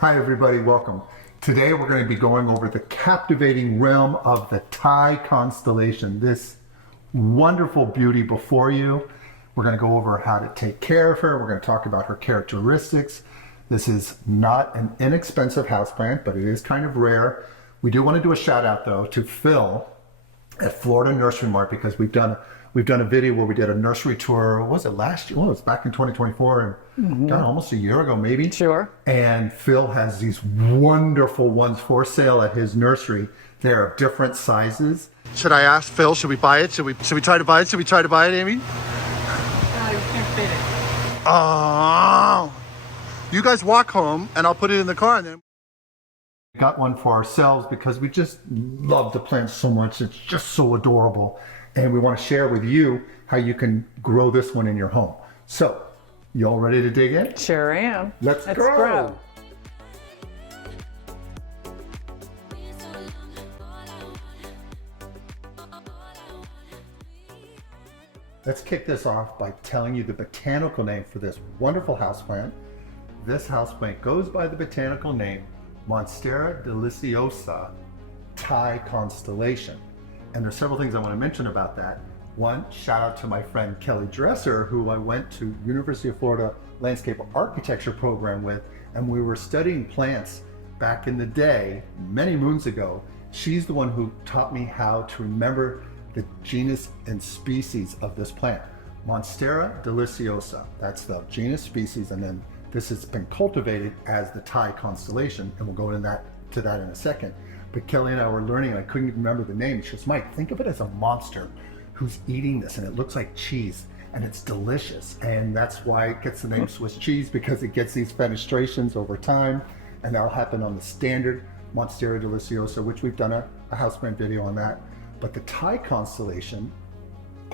Hi everybody, welcome. Today we're going to be going over the captivating realm of the Thai Constellation. This wonderful beauty before you. We're going to go over how to take care of her. We're going to talk about her characteristics. This is not an inexpensive houseplant, but it is kind of rare. We do want to do a shout out though to Phil at Florida Nursery Mart, because we've done a video where we did a nursery tour. What was it, last year? Well, it was back in 2024, and God, almost a year ago maybe. Sure. And Phil has these wonderful ones for sale at his nursery. They're of different sizes. Should I ask Phil, should we buy it? Should we try to buy it? Should we try to buy it, Amy? No, you can't fit it. Oh, you guys walk home and I'll put it in the car, and then got one for ourselves because we just love the plant so much. It's just so adorable. And we want to share with you how you can grow this one in your home. So, you all ready to dig in? Sure am. Let's grow. Let's kick this off by telling you the botanical name for this wonderful houseplant. This houseplant goes by the botanical name Monstera deliciosa, Thai Constellation. And there's several things I want to mention about that. One, shout out to my friend Kelly Dresser, who I went to University of Florida Landscape Architecture program with, and we were studying plants back in the day, many moons ago. She's the one who taught me how to remember the genus and species of this plant. Monstera deliciosa, that's the genus, species, and then this has been cultivated as the Thai Constellation, and we'll go into that in a second. But Kelly and I were learning, and I couldn't even remember the name. She goes, Mike, think of it as a monster who's eating this, and it looks like cheese, and it's delicious. And that's why it gets the name Swiss cheese, because it gets these fenestrations over time, and that'll happen on the standard Monstera deliciosa, which we've done a houseplant video on that. But the Thai Constellation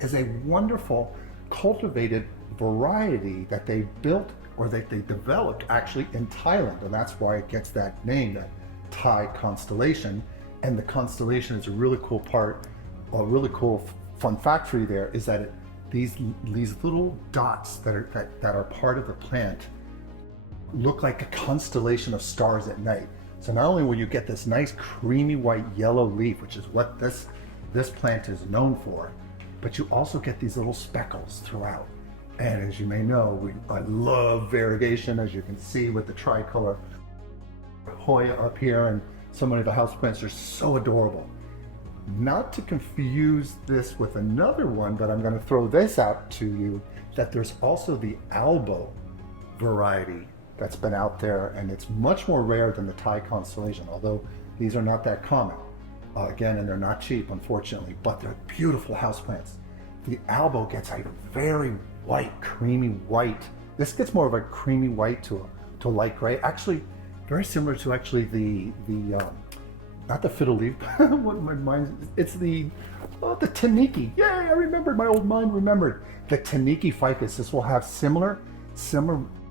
is a wonderful cultivated variety that they built, or that they developed actually in Thailand, and that's why it gets that name, that Thai Constellation. And the constellation is a really cool part, a really cool fun fact for you there, is that these little dots that are part of the plant look like a constellation of stars at night. So not only will you get this nice creamy white yellow leaf, which is what this plant is known for, but you also get these little speckles throughout. And as you may know, I love variegation, as you can see with the tricolor Hoya up here, and so many of the houseplants are so adorable. Not to confuse this with another one, but I'm going to throw this out to you, that there's also the Albo variety that's been out there, and it's much more rare than the Thai Constellation, although these are not that common. Again, and they're not cheap, unfortunately, but they're beautiful houseplants. The Albo gets a very white, creamy white. This gets more of a creamy white to a light gray. Actually, very similar to the not the fiddle leaf. What my mind? It's the Taniki. Yay! I remembered. My old mind remembered the Taniki ficus. This will have similar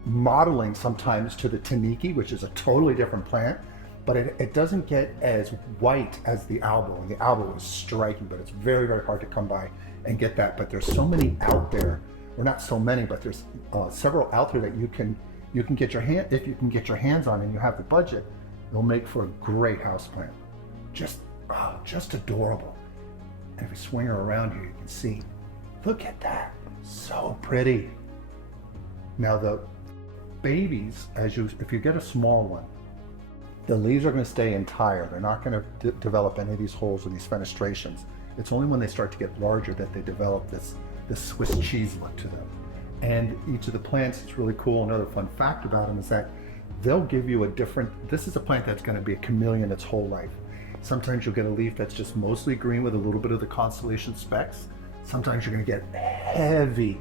modeling sometimes to the Taniki, which is a totally different plant, but it doesn't get as white as the Albo. And the Albo is striking, but it's very, very hard to come by and get that. But there's so many out there. Or not so many, but there's several out there that you can get your hands on, and you have the budget. They'll make for a great houseplant. Just adorable. And if you swing her around here, you can see. Look at that, so pretty. Now the babies, if you get a small one, the leaves are going to stay entire. They're not going to develop any of these holes or these fenestrations. It's only when they start to get larger that they develop this Swiss cheese look to them. And each of the plants, it's really cool. Another fun fact about them is that they'll give you this is a plant that's going to be a chameleon its whole life. Sometimes you'll get a leaf that's just mostly green with a little bit of the constellation specks. Sometimes you're going to get heavy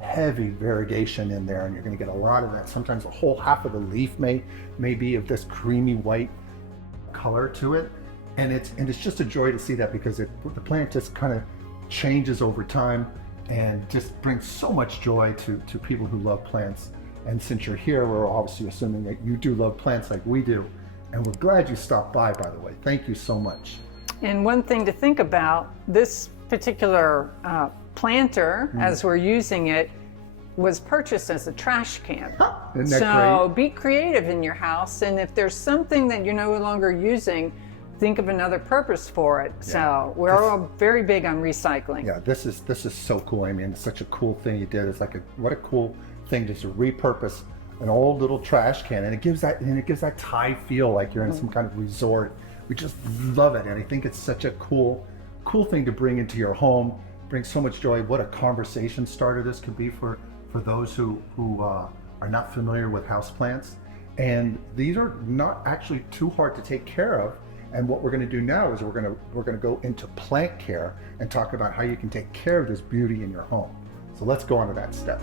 variegation in there, and you're going to get a lot of that. Sometimes a whole half of the leaf may be of this creamy white color to it. And it's just a joy to see that, because the plant just kind of changes over time and just brings so much joy to people who love plants. And since you're here, we're obviously assuming that you do love plants like we do. And we're glad you stopped by the way. Thank you so much. And one thing to think about, this particular planter, as we're using it, was purchased as a trash can. Isn't that So great? be creative in your house, and if there's something that you're no longer using, think of another purpose for it. So we're all very big on recycling. Yeah, this is so cool. I mean, it's such a cool thing you did. It's like what a cool thing just to repurpose an old little trash can, and it gives that Thai feel like you're in some kind of resort. We just love it, and I think it's such a cool thing to bring into your home. Brings so much joy. What a conversation starter this could be for those who are not familiar with houseplants. And these are not actually too hard to take care of. And what we're going to do now is we're going to go into plant care and talk about how you can take care of this beauty in your home. So let's go on to that step.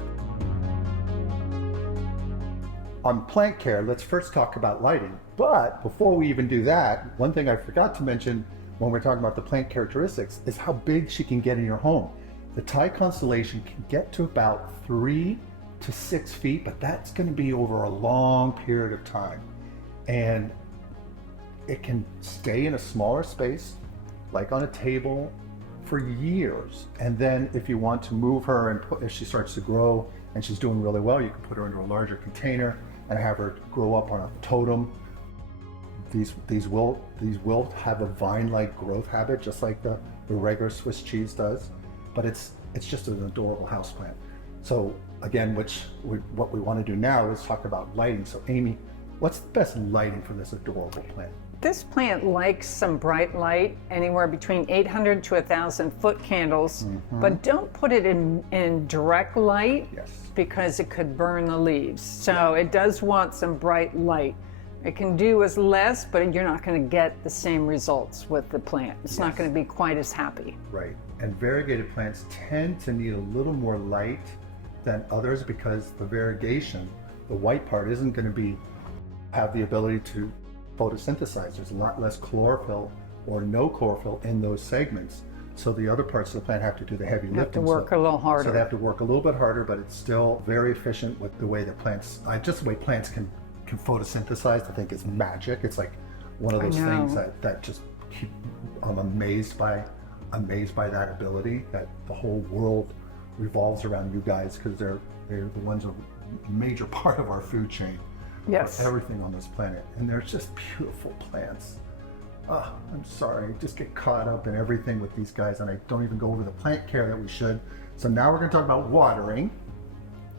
On plant care, let's first talk about lighting. But before we even do that, one thing I forgot to mention when we're talking about the plant characteristics is how big she can get in your home. The Thai Constellation can get to about 3 to 6 feet, but that's going to be over a long period of time. And it can stay in a smaller space, like on a table, for years. And then if you want to move her and if she starts to grow and she's doing really well, you can put her into a larger container and have her grow up on a totem. These will have a vine-like growth habit, just like the regular Swiss cheese does, but it's just an adorable houseplant. So again, what we want to do now is talk about lighting. So Amy, what's the best lighting for this adorable plant? This plant likes some bright light, anywhere between 800 to 1,000 foot candles, but don't put it in direct light because it could burn the leaves. So it does want some bright light. It can do as less, but you're not going to get the same results with the plant. It's not going to be quite as happy. Right. And variegated plants tend to need a little more light than others because the variegation, the white part, isn't going to have the ability to photosynthesize. There's a lot less chlorophyll or no chlorophyll in those segments. So the other parts of the plant have to do the heavy lifting. You have to work a little harder. So they have to work a little bit harder, but it's still very efficient with the way that plants, just the way plants can photosynthesize. I think is magic. It's like one of those things that just I'm amazed by that ability, that the whole world revolves around you guys, because they're the ones who are a major part of our food chain. Yes. Everything on this planet. And they're just beautiful plants. Oh, I'm sorry, I just get caught up in everything with these guys, and I don't even go over the plant care that we should. So now we're going to talk about watering.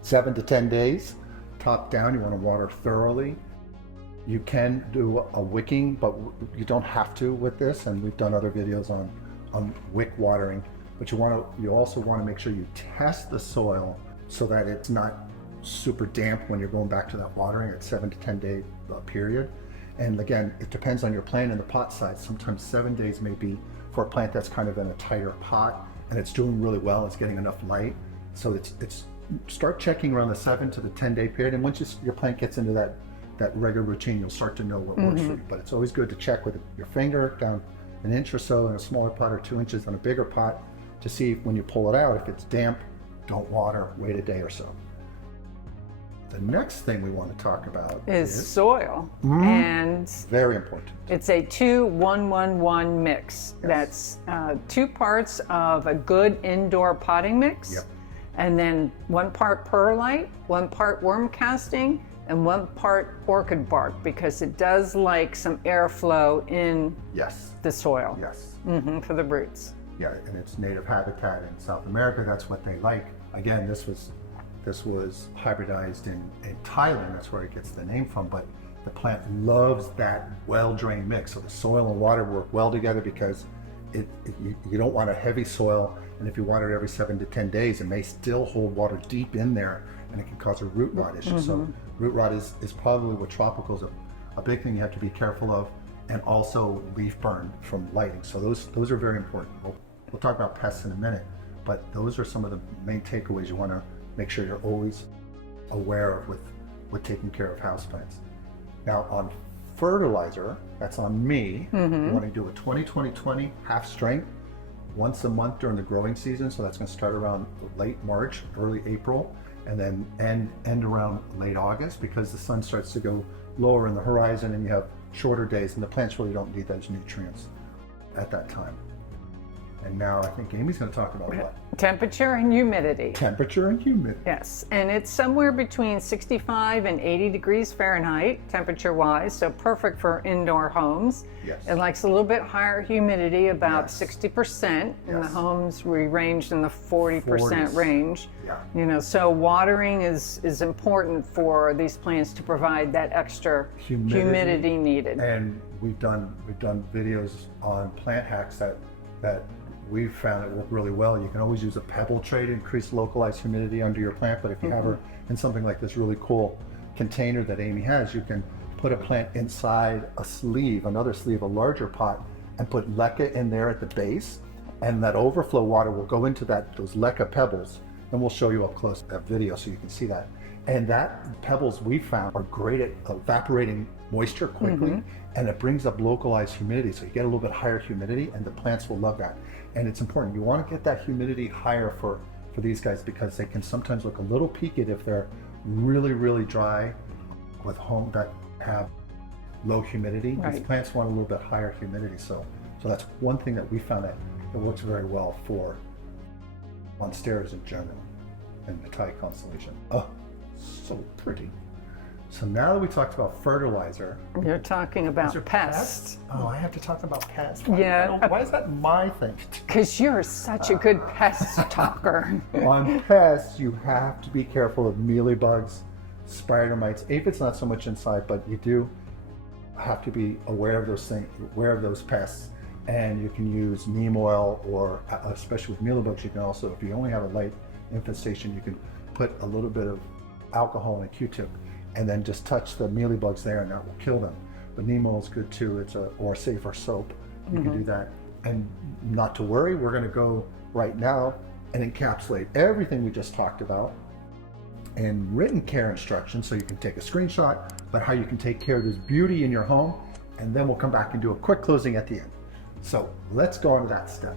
7 to 10 days, top down. You want to water thoroughly. You can do a wicking, but you don't have to with this, and we've done other videos on wick watering. But you also want to make sure you test the soil so that it's not super damp when you're going back to that watering at 7 to 10 day period. And again, it depends on your plant and the pot size. Sometimes 7 days may be for a plant that's kind of in a tighter pot and it's doing really well, it's getting enough light. So it's start checking around the 7 to the 10 day period, and once your plant gets into that regular routine, you'll start to know what works for you. But it's always good to check with your finger down an inch or so in a smaller pot, or 2 inches on a bigger pot, to see when you pull it out, if it's damp, don't water, wait a day or so. The next thing we want to talk about is soil. And very important. It's a 2-1-1-1 mix. Yes. That's 2 parts of a good indoor potting mix. Yep. And then 1 part perlite, 1 part worm casting, and 1 part orchid bark, because it does like some airflow in the soil. Yes. For the roots. Yeah, and it's native habitat in South America. That's what they like. Again, this was hybridized in Thailand. That's where it gets the name from. But the plant loves that well-drained mix. So the soil and water work well together, because you don't want a heavy soil. And if you water it every 7 to 10 days, it may still hold water deep in there, and it can cause a root rot issue. So root rot is probably with tropicals a big thing you have to be careful of, and also leaf burn from lighting. So those are very important. We'll talk about pests in a minute, but those are some of the main takeaways you want to make sure you're always aware of with taking care of houseplants. Now on fertilizer, that's on me. You want to do a 20-20-20 half strength once a month during the growing season. So that's going to start around late March, early April, and then end around late August, because the sun starts to go lower in the horizon and you have shorter days, and the plants really don't need those nutrients at that time. And now I think Amy's going to talk about what? Temperature and humidity. Temperature and humidity. Yes, and it's somewhere between 65 and 80 degrees Fahrenheit, temperature-wise, so perfect for indoor homes. Yes. It likes a little bit higher humidity, about Yes. 60%. In the Yes. homes, we ranged in the 40% 40s. range. Yeah. You know, so watering is important for these plants to provide that extra humidity needed. And we've done videos on plant hacks that we've found it work really well. You can always use a pebble tray to increase localized humidity under your plant, but if you have her in something like this really cool container that Amy has, you can put a plant inside a sleeve, another sleeve, a larger pot, and put leca in there at the base, and that overflow water will go into those leca pebbles, and we'll show you up close that video so you can see that. And that pebbles we found are great at evaporating moisture quickly, and it brings up localized humidity, so you get a little bit higher humidity, and the plants will love that. And it's important, you want to get that humidity higher for these guys, because they can sometimes look a little peaked if they're really dry with homes that have low humidity. Right. These plants want a little bit higher humidity, so that's one thing that we found that works very well for monsteras in general and the Thai Constellation. Oh, so pretty. So now that we talked about fertilizer, You're talking about there Pest. Oh, I have to talk about Pest. Yeah. Why is that my thing? Because you're such a good pest talker. On pests, you have to be careful of mealybugs, spider mites. Aphids not so much inside, but you do have to be aware of those things, aware of those pests. And you can use neem oil, or especially with mealybugs, you can also, if you only have a light infestation, you can put a little bit of alcohol in a Q-tip and then just touch the mealybugs there, and that will kill them. But neem oil is good too. Or safer soap. You can do that. And not to worry, we're going to go right now and encapsulate everything we just talked about in written care instructions, so you can take a screenshot, but how you can take care of this beauty in your home, and then we'll come back and do a quick closing at the end. So let's go on to that step.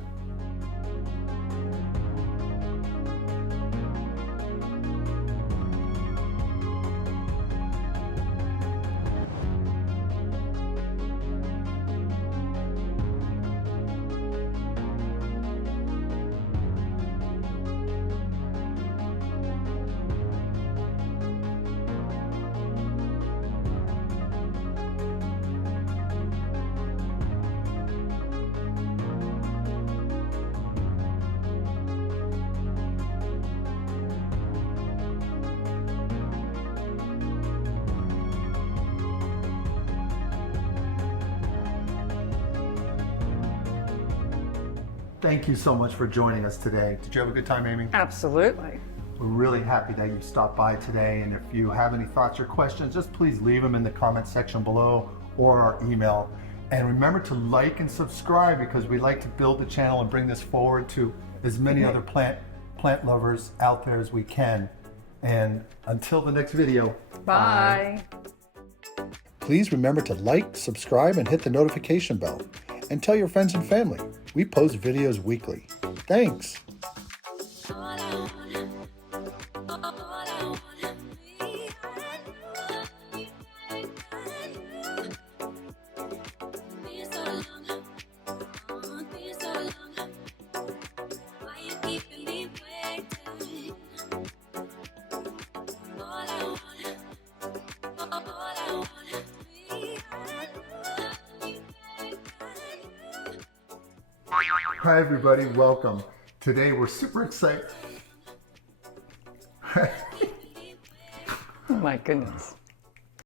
Thank you so much for joining us today. Did you have a good time, Amy? Absolutely. We're really happy that you stopped by today, and if you have any thoughts or questions, just please leave them in the comment section below or our email. And remember to like and subscribe, because we like to build the channel and bring this forward to as many other plant lovers out there as we can. And until the next video, Bye. Please remember to like, subscribe, and hit the notification bell. And tell your friends and family. We post videos weekly. Thanks. Hi everybody, welcome. Today we're super excited. Oh my goodness.